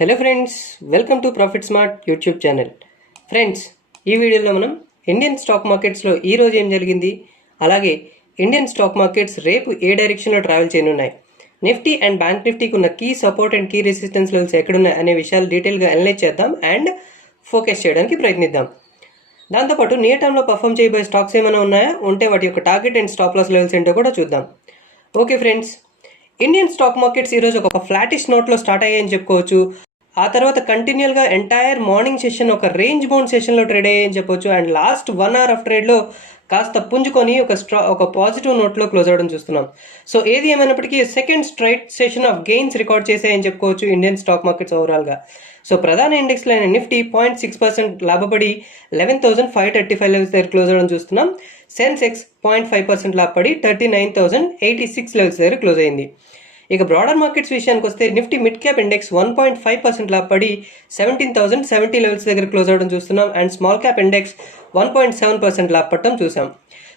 Hello friends, welcome to profit smart YouTube channel. Friends, ఈ వీడియోలో మనం ఇండియన్ స్టాక్ మార్కెట్స్లో ఈరోజు ఏం జరిగింది, అలాగే ఇండియన్ స్టాక్ మార్కెట్స్ రేపు ఏ డైరెక్షన్లో ట్రావెల్ చేయనున్నాయి, నిఫ్టీ అండ్ బ్యాంక్ నిఫ్టీకి ఉన్న key support and key resistance levels ఎక్కడున్నాయి అనే విషయాలు డీటెయిల్గా అనలైజ్ చేద్దాం అండ్ ఫోకస్ చేయడానికి ప్రయత్నిద్దాం. దాంతోపాటు నియర్ టర్మ్లో పర్ఫామ్ చేయబోయే స్టాక్స్ ఏమైనా ఉన్నాయా, ఉంటే వాటి యొక్క target and stop loss levels ఏంటో కూడా చూద్దాం. Okay friends, Indian stock markets ఈరోజు ఒక ఫ్లాటిష్ నోట్లో స్టార్ట్ అయ్యాయని చెప్పుకోవచ్చు. ఆ తర్వాత కంటిన్యూల్గా ఎంటైర్ మార్నింగ్ సెషన్ ఒక రేంజ్ బౌండ్ సెషన్లో ట్రేడ్ అయ్యాయని చెప్పొచ్చు. అండ్ లాస్ట్ 1 hour ఆఫ్ ట్రేడ్లో కాస్త పుంజుకొని ఒక పాజిటివ్ నోట్లో క్లోజ్ అవ్వడం చూస్తున్నాం. సో ఏది ఏమైనప్పటికీ second straight session of gains record చేసాయని చెప్పుకోవచ్చు ఇండియన్ స్టాక్ మార్కెట్స్ ఓవరాల్గా. సో ప్రధాన ఇండెక్స్లో అయిన నిఫ్టీ 0.6% లాభపడి 11,535 లెవెల్స్ దగ్గర క్లోజ్ అవ్వడం చూస్తున్నాం. సెన్సెక్స్ 0.5% లాభపడి 39,086 లెవెల్స్ దగ్గర క్లోజ్ అయింది. ఇక బ్రాడర్ మార్కెట్స్ విషయానికి వస్తే నిఫ్టీ మిడ్ క్యాప్ ఇండెక్స్ 1.5% లాభపడి 17,070 లెవెల్స్ దగ్గర క్లోజ్ అవ్వడం చూస్తున్నాం. అండ్ స్మాల్ క్యాప్ ఇండెక్స్ 1.7% లాభపడటం చూసాం.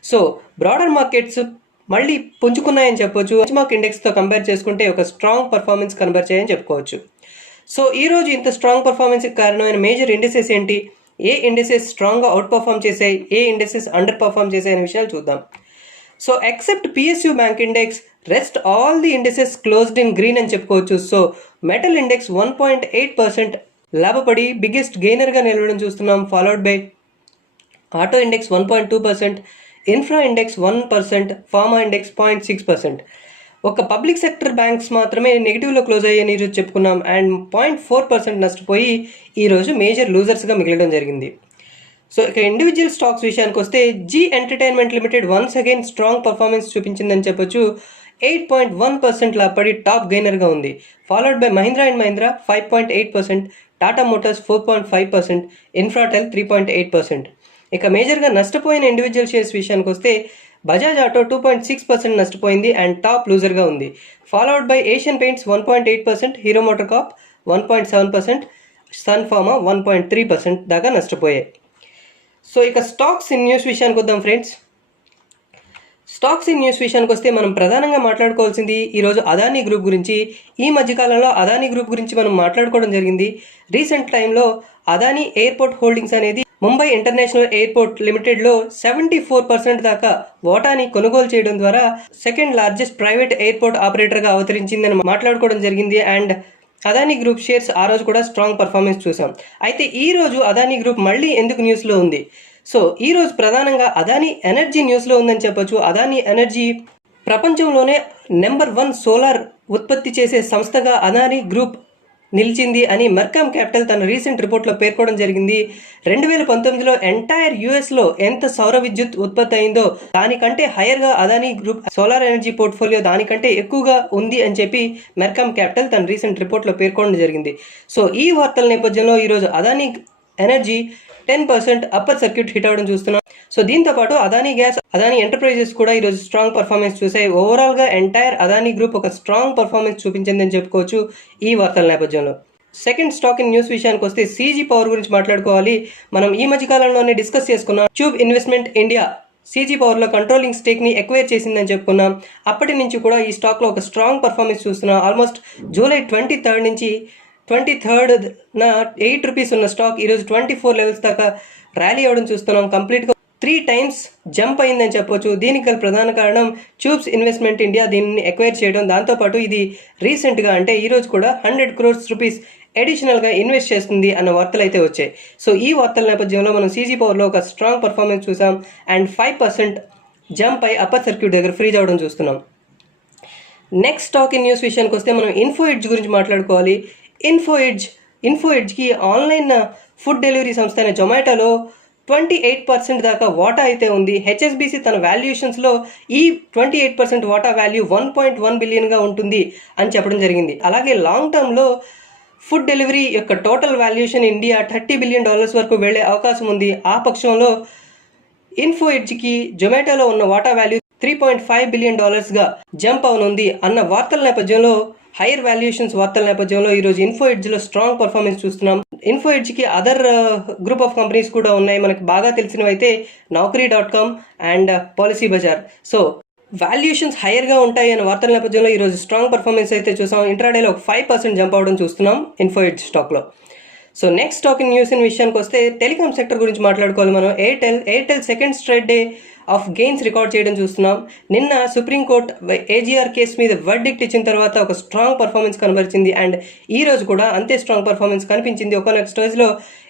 సో బ్రాడర్ మార్కెట్స్ మళ్ళీ పుంజుకున్నాయని చెప్పొచ్చు. బెంచ్మార్క్ ఇండెక్స్తో కంపేర్ చేసుకుంటే ఒక స్ట్రాంగ్ పర్ఫార్మెన్స్ కనబరిచాయని చెప్పుకోవచ్చు. సో ఈరోజు ఇంత స్ట్రాంగ్ పర్ఫార్మెన్స్కి కారణమైన మేజర్ ఇండెసెస్ ఏంటి, ఏ ఇండెసెస్ స్ట్రాంగ్గా అవుట్ పర్ఫామ్ చేశాయి, ఏ ఇండెసెస్ అండర్ పర్ఫామ్ చేశాయి అనే విషయాలు చూద్దాం. So except PSU bank index, rest all the indices closed in green అని చెప్పుకోవచ్చు. సో మెటల్ ఇండెక్స్ 1.8% లాభపడి బిగ్గెస్ట్ గెయినర్గా నిలవడం చూస్తున్నాం. Followed by auto index 1.2%, infra index 1%, pharma index 0.6%. ఒక పబ్లిక్ సెక్టర్ బ్యాంక్స్ మాత్రమే నెగిటివ్లో క్లోజ్ అయ్యాయని ఈరోజు చెప్పుకున్నాం. అండ్ 0.4% నష్టపోయి ఈరోజు మేజర్ లూజర్స్గా మిగలడం జరిగింది. సో ఇక ఇండివిజువల్ స్టాక్స్ విషయానికి వస్తే Zee Entertainment Limited once again strong performance చూపించిందని చెప్పొచ్చు. 8.1% లాభపడి టాప్ గెయినర్గా ఉంది. Followed by Mahindra and Mahindra 5.8%, Tata Motors 4.5%, Infratel 3.8%. ఇక మేజర్గా నష్టపోయిన ఇండివిజువల్ షేర్స్ విషయానికి వస్తే బజాజ్ ఆటో 2.6% నష్టపోయింది అండ్ టాప్ లూజర్గా ఉంది. Followed by Asian Paints 1.8%, Hero Motor Corp 1.7%, Sun Pharma 1.3% దాకా నష్టపోయాయి. సో ఇక స్టాక్స్ ఇన్ న్యూస్ విషయానికి వద్దాం ఫ్రెండ్స్. స్టాక్స్ ఇన్ న్యూస్ విషయానికి వస్తే మనం ప్రధానంగా మాట్లాడుకోవాల్సింది ఈరోజు అదానీ గ్రూప్ గురించి. ఈ మధ్యకాలంలో అదానీ గ్రూప్ గురించి మనం మాట్లాడుకోవడం జరిగింది. రీసెంట్ టైంలో అదానీ ఎయిర్పోర్ట్ హోల్డింగ్స్ అనేది ముంబై ఇంటర్నేషనల్ ఎయిర్పోర్ట్ లిమిటెడ్లో 74% దాకా వాటాని కొనుగోలు చేయడం ద్వారా సెకండ్ లార్జెస్ట్ ప్రైవేట్ ఎయిర్పోర్ట్ ఆపరేటర్గా అవతరించిందని మాట్లాడుకోవడం జరిగింది. అండ్ అదానీ గ్రూప్ షేర్స్ ఆ రోజు కూడా స్ట్రాంగ్ పర్ఫార్మెన్స్ చూసాం. అయితే ఈ రోజు అదానీ గ్రూప్ మళ్ళీ ఎందుకు న్యూస్లో ఉంది? సో ఈరోజు ప్రధానంగా అదానీ ఎనర్జీ న్యూస్లో ఉందని చెప్పొచ్చు. అదానీ ఎనర్జీ ప్రపంచంలోనే నెంబర్ 1 సోలార్ ఉత్పత్తి చేసే సంస్థగా అదానీ గ్రూప్ నిలిచింది అని మెర్కామ్ క్యాపిటల్ తన రీసెంట్ రిపోర్ట్లో పేర్కొనడం జరిగింది. 2019లో ఎంటైర్ యూఎస్లో ఎంత సౌర విద్యుత్ ఉత్పత్తి అయిందో దానికంటే హైయర్గా Adani Group solar energy portfolio దానికంటే ఎక్కువగా ఉంది అని చెప్పి మెర్కామ్ క్యాపిటల్ తన రీసెంట్ రిపోర్ట్లో పేర్కొనడం జరిగింది. సో ఈ వార్తల నేపథ్యంలో ఈరోజు Adani energy 10% upper circuit hit అవ్వడం చూస్తున్నాం. సో దీంతో పాటు అదానీ గ్యాస్, అదానీ ఎంటర్ప్రైజెస్ కూడా ఈరోజు స్ట్రాంగ్ పర్ఫార్మెన్స్ చూసాయి. ఓవరాల్గా ఎంటైర్ అదానీ గ్రూప్ ఒక స్ట్రాంగ్ పర్ఫార్మెన్స్ చూపించిందని చెప్పుకోవచ్చు ఈ వార్తల నేపథ్యంలో. సెకండ్ స్టాక్ ఇన్ న్యూస్ విషయానికి వస్తే సీజీ పవర్ గురించి మాట్లాడుకోవాలి. మనం ఈ మధ్య కాలంలోనే డిస్కస్ చేసుకున్నాం. ట్యూబ్ ఇన్వెస్ట్మెంట్ ఇండియా సీజీ పవర్లో కంట్రోలింగ్ స్టేక్ని ఎక్వైర్ చేసిందని చెప్పుకున్నాం. అప్పటి నుంచి కూడా ఈ స్టాక్లో ఒక స్ట్రాంగ్ పర్ఫార్మెన్స్ చూస్తున్నాం. ఆల్మోస్ట్ జూలై 23rd నుంచి 23rd 8 రూపీస్ ఉన్న స్టాక్ ఈరోజు 24 లెవెల్స్ దాకా ర్యాలీ అవ్వడం చూస్తున్నాం. కంప్లీట్గా 3 times జంప్ అయిందని చెప్పొచ్చు. దీనికి గల ప్రధాన కారణం ట్యూబ్స్ ఇన్వెస్ట్మెంట్ ఇండియా దీనిని ఎక్వైర్ చేయడం. దాంతోపాటు ఇది రీసెంట్గా అంటే ఈరోజు కూడా 100 crores రూపీస్ అడిషనల్గా ఇన్వెస్ట్ చేస్తుంది అన్న వార్తలు అయితే వచ్చాయి. సో ఈ వార్తల నేపథ్యంలో మనం సీజీ పవర్లో ఒక స్ట్రాంగ్ పర్ఫార్మెన్స్ చూసాం. అండ్ 5% జంప్ అయి అప్పర్ సర్క్యూట్ దగ్గర ఫ్రీజ్ అవ్వడం చూస్తున్నాం. నెక్స్ట్ స్టాక్ ఇన్ న్యూస్ విషయానికి వస్తే మనం ఇన్ఫో ఎడ్జ్ గురించి మాట్లాడుకోవాలి. ఇన్ఫో ఎడ్జ్కి ఆన్లైన్ ఫుడ్ డెలివరీ సంస్థ అయిన జొమాటోలో 28% దాకా వాటా అయితే ఉంది. హెచ్ఎస్బిసి తన వాల్యుయేషన్స్లో ఈ 28% వాటా వాల్యూ 1.1 బిలియన్గా ఉంటుంది అని చెప్పడం జరిగింది. అలాగే లాంగ్ టర్మ్లో ఫుడ్ డెలివరీ యొక్క టోటల్ వాల్యుయేషన్ ఇండియా $30 billion వరకు వెళ్లే అవకాశం ఉంది. ఆ పక్షంలో ఇన్ఫో ఎడ్జ్కి జొమాటోలో ఉన్న వాటా వాల్యూ $3.5 billion జంప్ అవనుంది అన్న వార్తల నేపథ్యంలో, హైయర్ వాల్యుయేషన్స్ వార్తల నేపథ్యంలో ఈరోజు ఇన్ఫో ఎడ్జ్లో స్ట్రాంగ్ పర్ఫార్మెన్స్ చూస్తున్నాం. ఇన్ఫో ఎడ్జ్కి అదర్ గ్రూప్ ఆఫ్ కంపెనీస్ కూడా ఉన్నాయి. మనకు బాగా తెలిసినవి అయితే Naukri.com and Policybazaar. So valuations హైయర్గా ఉంటాయి అనే వార్తల నేపథ్యంలో ఈరోజు స్ట్రాంగ్ పర్ఫార్మెన్స్ అయితే చూసాం. ఇంట్రాడేలో ఒక 5% జంప్ అవడం చూస్తున్నాం ఇన్ఫో ఎడ్జ్ స్టాక్లో. So next stock in news in విషయానికి వస్తే టెలికామ్ సెక్టర్ గురించి మాట్లాడుకోవాలి మనం. Airtel second straight day of gains record చేయడం చూస్తున్నాం. నిన్న సుప్రీంకోర్టు ఏజీఆర్ కేసు మీద వర్డిక్ట్ ఇచ్చిన తర్వాత ఒక స్ట్రాంగ్ పర్ఫార్మెన్స్ కనబరిచింది అండ్ ఈ రోజు కూడా అంతే స్ట్రాంగ్ పర్ఫార్మెన్స్ కనిపించింది. ఒకనొక స్టేజ్లో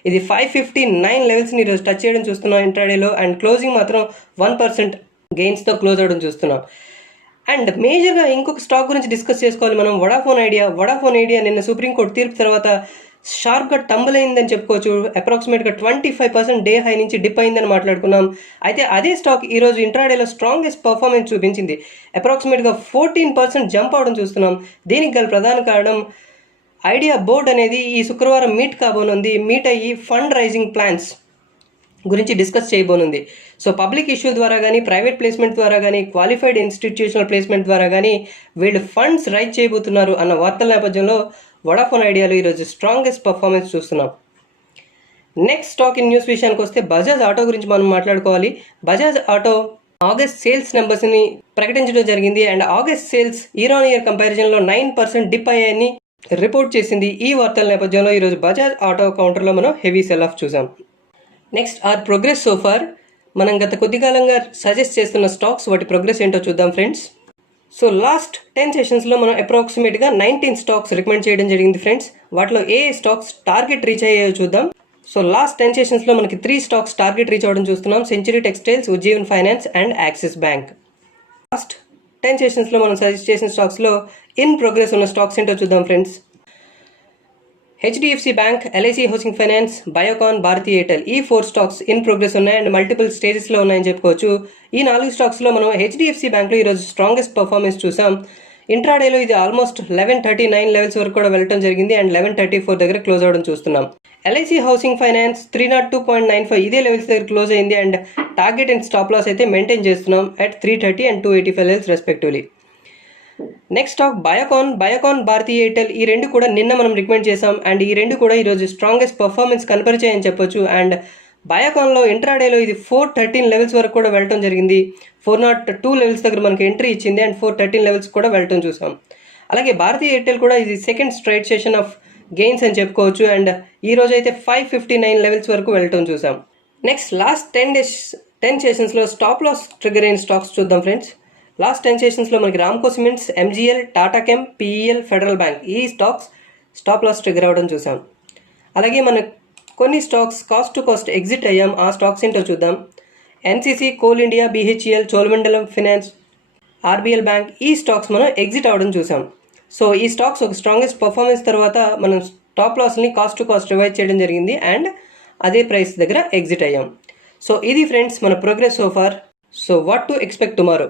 ఇది 559 లెవెల్స్ని ఈరోజు టచ్ చేయడం చూస్తున్నాం ఇంట్రాడేలో అండ్ క్లోజింగ్ మాత్రం 1% గెయిన్స్తో క్లోజ్ అవడం చూస్తున్నాం. అండ్ మేజర్గా ఇంకొక స్టాక్ గురించి డిస్కస్ చేసుకోవాలి మనం. వడాఫోన్ ఐడియా నిన్న సుప్రీంకోర్టు తీర్పు తర్వాత షార్ప్గా టంబుల్ అయిందని చెప్పుకోవచ్చు. అప్రాక్సిమేట్గా 25% డే హై నుంచి డిప్ అయిందని మాట్లాడుకున్నాం. అయితే అదే స్టాక్ ఈరోజు ఇంట్రాడేలో స్ట్రాంగెస్ట్ పర్ఫార్మెన్స్ చూపించింది. అప్రాక్సిమేట్గా 14% జంప్ అవడం చూస్తున్నాం. దీనికి గల ప్రధాన కారణం ఐడియా బోర్డ్ అనేది ఈ శుక్రవారం మీట్ అయ్యి ఫండ్ రైజింగ్ ప్లాన్స్ గురించి డిస్కస్ చేయబోనుంది. సో పబ్లిక్ ఇష్యూ ద్వారా కానీ, ప్రైవేట్ ప్లేస్మెంట్ ద్వారా కానీ, క్వాలిఫైడ్ ఇన్స్టిట్యూషనల్ ప్లేస్మెంట్ ద్వారా కానీ వీళ్ళు ఫండ్స్ రైజ్ చేయబోతున్నారు అన్న వార్తల నేపథ్యంలో వడాఫోన్ ఐడియాలో ఈరోజు స్ట్రాంగెస్ట్ పర్ఫార్మెన్స్ చూస్తున్నాం. నెక్స్ట్ స్టాక్ ఇన్ న్యూస్ విషయానికి వస్తే బజాజ్ ఆటో గురించి మనం మాట్లాడుకోవాలి. బజాజ్ ఆటో ఆగస్ట్ సేల్స్ నెంబర్స్ని ప్రకటించడం జరిగింది and August sales year on year కంపారిజన్లో 9% డిప్ అయ్యాయని రిపోర్ట్ చేసింది. ఈ వార్తల నేపథ్యంలో ఈరోజు బజాజ్ ఆటో కౌంటర్లో మనం హెవీ సెల్ ఆఫ్ చూసాం. Next our progress so far. మనం గత కొద్ది కాలంగా సజెస్ట్ చేస్తున్న స్టాక్స్ వాటి ప్రోగ్రెస్ ఏంటో చూద్దాం ఫ్రెండ్స్. సో లాస్ట్ 10 సెషన్స్లో మనం అప్రాక్సిమేట్గా 19 స్టాక్స్ రికమెండ్ చేయడం జరిగింది ఫ్రెండ్స్. వాటిలో ఏ స్టాక్స్ టార్గెట్ రీచ్ అయ్యాయో చూద్దాం. సో లాస్ట్ 10 సెషన్స్లో మనకి 3 స్టాక్స్ టార్గెట్ రీచ్ అవ్వడం చూస్తున్నాం. Century textiles, Ujjivan finance and axis bank. Last 10 సెషన్స్లో మనం సజెస్ట్ చేసిన స్టాక్స్లో ఇన్ ప్రోగ్రెస్ ఉన్న స్టాక్స్ ఏంటో చూద్దాం friends. HDFC bank, LIC housing finance, Biocon, Bharti Airtel ఈ 4 స్టాక్స్ ఇన్ ప్రోగ్రెస్ ఉన్నాయి అండ్ మల్టిపుల్ స్టేజెస్లో ఉన్నాయని చెప్పుకోవచ్చు. ఈ 4 స్టాక్స్లో మనం హెచ్డిఎఫ్సి బ్యాంక్లో ఈరోజు స్ట్రాంగెస్ట్ పర్ఫార్మెన్స్ చూసాం. ఇంట్రాడేలో ఇది ఆల్మోస్ట్ 1139 లెవెల్స్ వరకు కూడా వెళ్ళడం జరిగింది అండ్ 1134 దగ్గర క్లోజ్ అవ్వడం చూస్తున్నాం. ఎల్ఐసి హౌసింగ్ ఫైనాన్స్ 302.95 ఇదే లెవెల్స్ దగ్గర క్లోజ్ అయింది and target and stop loss అయితే మెయింటైన్ చేస్తున్నాం at 330 and 285 levels respectively. Next stock Biocon, Bharti Airtel ఈ 2 కూడా నిన్న మనం రికమెండ్ చేసాం అండ్ ఈ 2 కూడా ఈరోజు స్ట్రాంగెస్ట్ పర్ఫార్మెన్స్ కనపరిచాయని చెప్పొచ్చు. అండ్ బయోకాన్లో ఇంట్రాడేలో ఇది 413 లెవెల్స్ వరకు కూడా వెళ్ళటం జరిగింది. 402 లెవెల్స్ దగ్గర మనకి ఎంట్రీ ఇచ్చింది అండ్ 413 లెవెల్స్ కూడా వెళ్ళటం చూసాం. అలాగే భారతీ ఎయిర్టెల్ కూడా ఇది second straight session of gains అని చెప్పుకోవచ్చు అండ్ ఈ రోజు అయితే 559 లెవెల్స్ వరకు వెళ్ళటం చూసాం. నెక్స్ట్ లాస్ట్ 10 సెషన్స్లో స్టాప్ లాస్ ట్రిగర్ అయిన స్టాక్స్ చూద్దాం ఫ్రెండ్స్. లాస్ట్ 10 సెషన్స్లో మనకి రామ్కో సిమెంట్స్, ఎంజీఎల్, టాటా కెమ్, పీఈఎల్, ఫెడరల్ బ్యాంక్ ఈ స్టాక్స్ స్టాప్ లాస్ ట్రిగర్ అవ్వడం చూసాం. అలాగే మన కొన్ని stocks cost to cost exit అయ్యాం. ఆ స్టాక్స్ ఏంటో చూద్దాం. NCC, Coal India, BHEL, Cholamandalam Finance, RBL Bank ఈ స్టాక్స్ మనం ఎగ్జిట్ అవ్వడం చూసాం. సో ఈ స్టాక్స్ ఒక స్ట్రాంగెస్ట్ పర్ఫార్మెన్స్ తర్వాత మనం స్టాప్ లాస్ని కాస్ట్ టు కాస్ట్ రివైజ్ చేయడం జరిగింది అండ్ అదే ప్రైస్ దగ్గర ఎగ్జిట్ అయ్యాం. సో ఇది ఫ్రెండ్స్ మన progress so far. So what to expect tomorrow.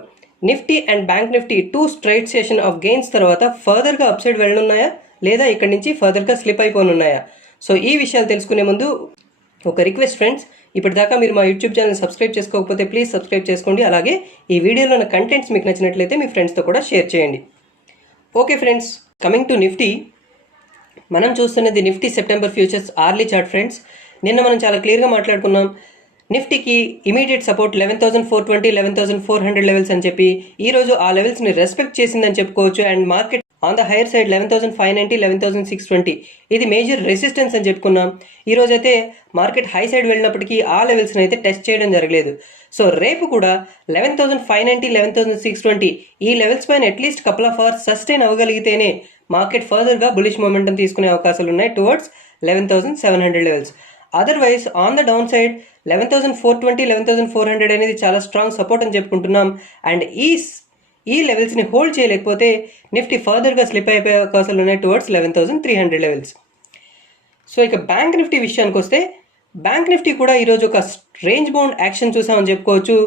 Nifty and bank Nifty 2 straight session of gains తర్వాత ఫర్దర్గా అప్సైడ్ వెళ్ళనున్నాయా లేదా ఇక్కడి నుంచి ఫర్దర్గా స్లిప్ అయిపోనున్నాయా? సో ఈ విషయాలు తెలుసుకునే ముందు ఒక రిక్వెస్ట్ ఫ్రెండ్స్, ఇప్పటిదాకా మీరు మా యూట్యూబ్ ఛానల్ సబ్స్క్రైబ్ చేసుకోకపోతే ప్లీజ్ సబ్స్క్రైబ్ చేసుకోండి. అలాగే ఈ వీడియోలో ఉన్న కంటెంట్స్ మీకు నచ్చినట్లయితే మీ ఫ్రెండ్స్తో కూడా షేర్ చేయండి. Okay friends, coming to Nifty. మనం చూస్తున్నది Nifty September futures hourly chart friends. నిన్న మనం చాలా క్లియర్గా మాట్లాడుకున్నాం. నిఫ్టీకి ఇమీడియట్ సపోర్ట్ 11,420, 11,400 లెవెల్స్ అని చెప్పి ఈరోజు ఆ లెవెల్స్ని రెస్పెక్ట్ చేసిందని చెప్పుకోవచ్చు. And market on the higher side 11,590, 11,620 ఇది మేజర్ రెసిస్టెన్స్ అని చెప్పుకున్నాం. ఈరోజు అయితే మార్కెట్ హై సైడ్ వెళ్ళినప్పటికీ ఆ లెవెల్స్ని అయితే టెస్ట్ చేయడం జరగలేదు. సో రేపు కూడా 11,590, 11,620 ఈ లెవెల్స్ పైన at least couple of hours sustain అవ్వగలిగితేనే మార్కెట్ ఫర్దర్గా బులిష్ మొమెంటం తీసుకునే అవకాశాలు ఉన్నాయి towards 11,700 levels. Otherwise on the down side 11,420, 11,400 అనేది చాలా స్ట్రాంగ్ సపోర్ట్ అని చెప్పుకుంటున్నాం. అండ్ ఈ లెవెల్స్ని హోల్డ్ చేయలేకపోతే నిఫ్టీ ఫర్దర్గా స్లిప్ అయిపోయే అవకాశాలు ఉన్నాయి టువర్డ్స్ 11,300 లెవెల్స్. సో ఇక బ్యాంక్ నిఫ్టీ విషయానికి వస్తే బ్యాంక్ నిఫ్టీ కూడా ఈరోజు ఒక రేంజ్ బౌండ్ యాక్షన్ చూసామని చెప్పుకోవచ్చు.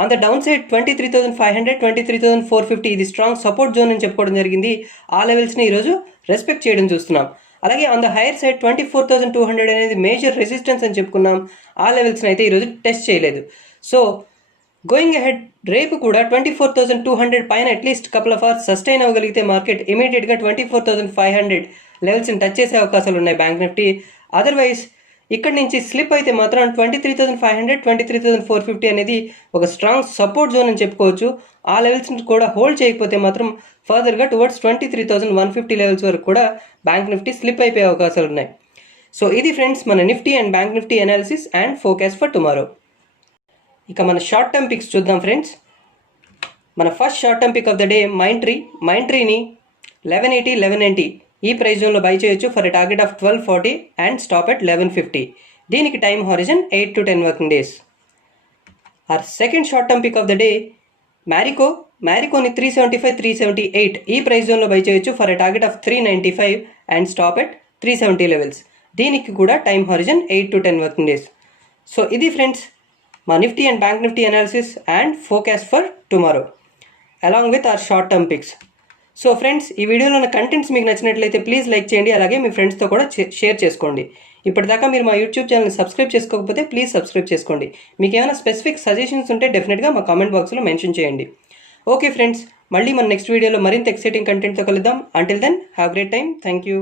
ఆన్ ద డౌన్ సైడ్ 23,500, 23,450 ఇది స్ట్రాంగ్ సపోర్ట్ జోన్ అని చెప్పుకోవడం జరిగింది. ఆ లెవెల్స్ని ఈరోజు రెస్పెక్ట్ చేయడం చూస్తున్నాం. అలాగే ఆన్ ద హైయర్ సైడ్ 24,200 అనేది మేజర్ రెసిస్టెన్స్ అని చెప్పుకున్నాం. ఆ లెవెల్స్ని అయితే ఈరోజు టెస్ట్ చేయలేదు. సో గోయింగ్ అహెడ్ రేపు కూడా 24,200 పైన at least couple of hours sustain అవ్వగలిగితే మార్కెట్ ఇమీడియట్గా 24,500 లెవెల్స్ని టచ్ చేసే అవకాశాలు ఉన్నాయి బ్యాంక్ నిఫ్టీ. అదర్వైజ్ ఇక్కడ నుంచి స్లిప్ అయితే మాత్రం 23,500, 23,450 అనేది ఒక స్ట్రాంగ్ సపోర్ట్ జోన్ అని చెప్పుకోవచ్చు. ఆ లెవెల్స్ని కూడా హోల్డ్ చేయకపోతే మాత్రం ఫర్దర్గా టువర్డ్స్ 23,150 లెవెల్స్ వరకు కూడా బ్యాంక్ నిఫ్టీ స్లిప్ అయిపోయే అవకాశాలు ఉన్నాయి. సో ఇది ఫ్రెండ్స్ మన Nifty and bank Nifty analysis and focus for tomorrow. ఇక మన షార్ట్ టర్మ్ పిక్స్ చూద్దాం ఫ్రెండ్స్. మన first short term pick of the day మైంట్రీని 1180 ఈ ప్రైస్ జోన్లో బై చేయొచ్చు for a target of 1240 and stop at 1150. దీనికి time horizon 8 to 10 working days. Our second short term pick of the day మ్యారికోని 375-378 ఈ price జోన్లో buy చేయొచ్చు for a target of 395 and stop at 370 levels. దీనికి కూడా time horizon 8 to 10 working days. So ఇది friends మా Nifty and bank Nifty analysis and focus for tomorrow along with our short term picks. So friends, ఈ వీడియోలో ఉన్న contents మీకు నచ్చినట్లయితే please like చేయండి, అలాగే మీ ఫ్రెండ్స్తో కూడా షేర్ చేసుకోండి. ఇప్పటిదాకా మీరు మా యూట్యూబ్ ఛానల్ని సబ్స్క్రైబ్ చేసుకోకపోతే ప్లీజ్ సబ్స్క్రైబ్ చేసుకోండి. మీకు ఏమైనా స్పెసిఫిక్ సజెషన్స్ ఉంటే డెఫినెట్గా మా కామెంట్ బాక్స్లో మెన్షన్ చేయండి. ఓకే ఫ్రెండ్స్, మళ్ళీ మన నెక్స్ట్ వీడియోలో మరింత ఎక్సైటింగ్ కంటెంట్తో కలుద్దాం. Until then have great time. Thank you.